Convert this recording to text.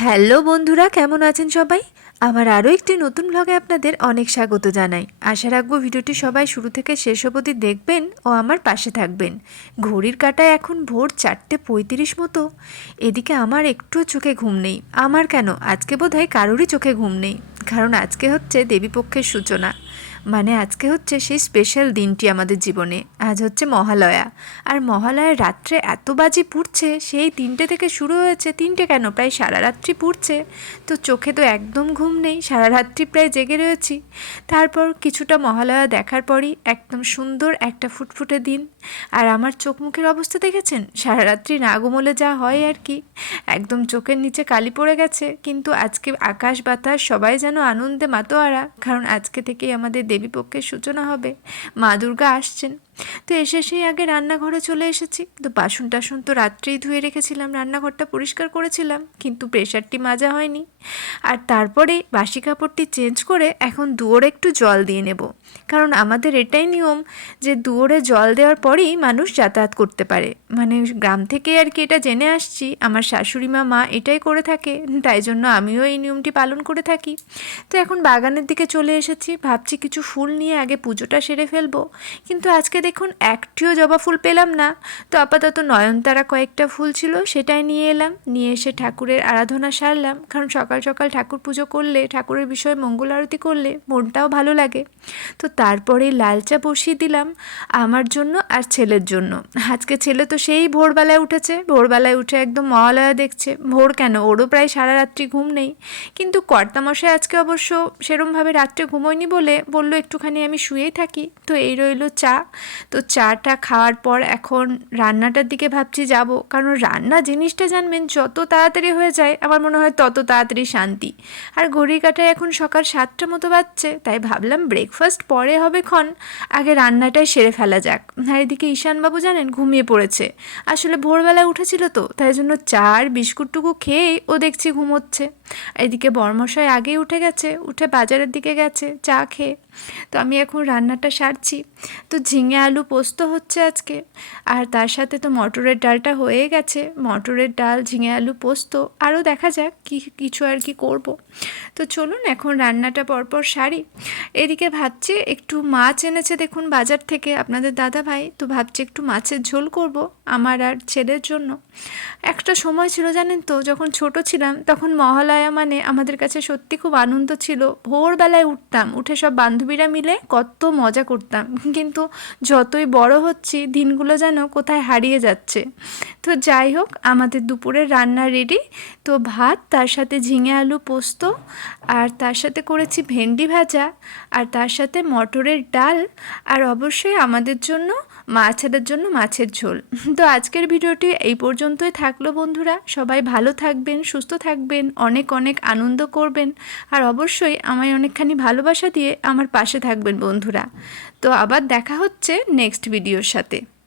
Hello বন্ধুরা, কেমন আছেন সবাই? আমার আরও একটি নতুন ব্লগে আপনাদের অনেক স্বাগত জানাই। আশা রাখব ভিডিওটি সবাই শুরু থেকে শেষ অবধি দেখবেন ও আমার পাশে থাকবেন। ঘড়ির কাঁটায় এখন ভোর চারটে পঁয়ত্রিশ মতো। এদিকে আমার একটুও চোখে ঘুম নেই। আমার কেন? আজকে বোধহয় কারোরই চোখে ঘুম নেই। কারণ আজকে হচ্ছে দেবীপক্ষের সূচনা। মানে আজকে হচ্ছে সেই স্পেশাল দিনটি আমাদের জীবনে। আজ হচ্ছে মহালয়া। আর মহালয়ার রাত্রে এত বাজি পুড়ছে, সেই তিনটে থেকে শুরু হয়েছে। তিনটে কেন? প্রায় সারা রাত্রি পুড়ছে। তো চোখে তো একদম ঘুম নেই, সারা রাত্রি প্রায় জেগে রয়েছি। তারপর কিছুটা মহালয়া দেখার পরই একদম সুন্দর একটা ফুটফুটে দিন। আর আমার চোখ মুখের অবস্থা দেখেছেন? সারা রাত্রি না ঘুমোলে যা হয় আর কি। একদম চোখের নিচে কালি পড়ে গেছে। কিন্তু আজকে আকাশ বাতাস সবাই যেন আনন্দে মাতোয়ারা। কারণ আজকে থেকেই আমাদের দেবীপক্ষের সূচনা হবে। মা দুর্গা আসছেন। তো এসে সেই আগে রান্নাঘরে চলে এসেছি। তো বাসন টাসন তো রাত্রেই ধুয়ে রেখেছিলাম, রান্নাঘরটা পরিষ্কার করেছিলাম, কিন্তু প্রেশারটি মাজা হয়নি। আর তারপরে বাসি কাপড়টি চেঞ্জ করে এখন দুয়োরে একটু জল দিয়ে নেব। কারণ আমাদের এটাই নিয়ম যে দুয়োরে জল দেওয়ার পরেই মানুষ যাতায়াত করতে পারে। মানে গ্রাম থেকে আর কি এটা জেনে আসছি, আমার শাশুড়ি মা মা এটাই করে থাকে, তাই জন্য আমিও এই নিয়মটি পালন করে থাকি। তো এখন বাগানের দিকে চলে এসেছি, ভাবছি কিছু ফুল নিয়ে আগে পুজোটা সেরে ফেলব। কিন্তু আজকে দেখুন, একটিও জবা ফুল পেলাম না। তো আপাতত নয়নতারা কয়েকটা ফুল ছিল, সেটাই নিয়ে এলাম। নিয়ে এসে ঠাকুরের আরাধনা সারলাম। কারণ সকাল সকাল ঠাকুর পুজো করলে, ঠাকুরের বিষয়ে মঙ্গল আরতি করলে মনটাও ভালো লাগে। তো তারপরে লাল চা বসিয়ে দিলাম আমার জন্য আর ছেলের জন্য। আজকে ছেলে তো সেই ভোরবেলায় উঠেছে। ভোরবেলায় উঠে একদম মহালয়া দেখছে। ভোর কেন? ওরও প্রায় সারা রাত্রি ঘুম নেই। কিন্তু কর্তামশাই আজকে অবশ্য সেরমভাবে রাত্রে ঘুমোয়নি বলে বলল, একটুখানি আমি শুয়েই থাকি। তো এই রইল চা। তো চাটা খাওয়ার পর এখন রান্নাটার দিকে ভাবছি যাব। কারণ রান্না জিনিসটা জানবেন, যত তাড়াতাড়ি হয়ে যায়, আমার মনে হয় তত তাড়াতাড়ি শান্তি। আর ঘড়ির কাটায় এখন সকাল সাতটা মতো বাজছে, তাই ভাবলাম ব্রেকফাস্ট পরে হবে ক্ষণ, আগে রান্নাটাই সেরে ফেলা যাক। আর এদিকে ঈশানবাবু জানেন ঘুমিয়ে পড়েছে। আসলে ভোরবেলা উঠেছিল তো, তাই জন্য চা আর বিস্কুটটুকু খেয়েই ও দেখছি ঘুমোচ্ছে। এদিকে বর্মশাই আগেই উঠে গেছে, উঠে বাজারের দিকে গেছে, চা খেয়ে। তো আমি এখন রান্নাটা সারছি। তো ঝিঙে আলু পোস্ত হচ্ছে আজকে। আর তার সাথে তো মটরের ডালটা হয়ে গেছে। মটরের ডাল, ঝিঙে আলু, পোস্ত, আরও দেখা যাক কি, কিছু আর কি করব। তো চলুন এখন রান্নাটা পরপর সারি। এদিকে ভাবছি একটু মাছ এনেছে দেখুন বাজার থেকে আপনাদের দাদা ভাই। তো ভাবছি একটু মাছের ঝোল করব আমার আর ছেলের জন্য। একটা সময় ছিল জানেন তো, যখন ছোট ছিলাম, তখন মহালয়া মানে আমাদের কাছে সত্যি খুব আনন্দ ছিল। ভোরবেলায় উঠতাম, উঠে সব বান্ধবীরা মিলে কত মজা করতাম। কিন্তু যতই বড় হচ্ছি, দিনগুলো যেন কোথায় হারিয়ে যাচ্ছে। তো যাই হোক, আমাদের দুপুরের রান্না রেডি তো ভাত, তার সাথে ঝিঙে আলু পোস্ত, আর তার সাথে করেছি ভেন্ডি ভাজা, আর তার সাথে মটরের ডাল, আর অবশ্যই আমাদের জন্য মাছেদের জন্য মাছের ঝোল। তো আজকের ভিডিওটি এই পর্যন্তই থাকল বন্ধুরা। সবাই ভালো থাকবেন, সুস্থ থাকবেন অনেক অনেক আনন্দ করবেন আর অবশ্যই আমায় অনেকখানি ভালোবাসা দিয়ে আমার পাশে থাকবেন বন্ধুরা। তো আবার দেখা হচ্ছে নেক্সট ভিডিওর সাথে।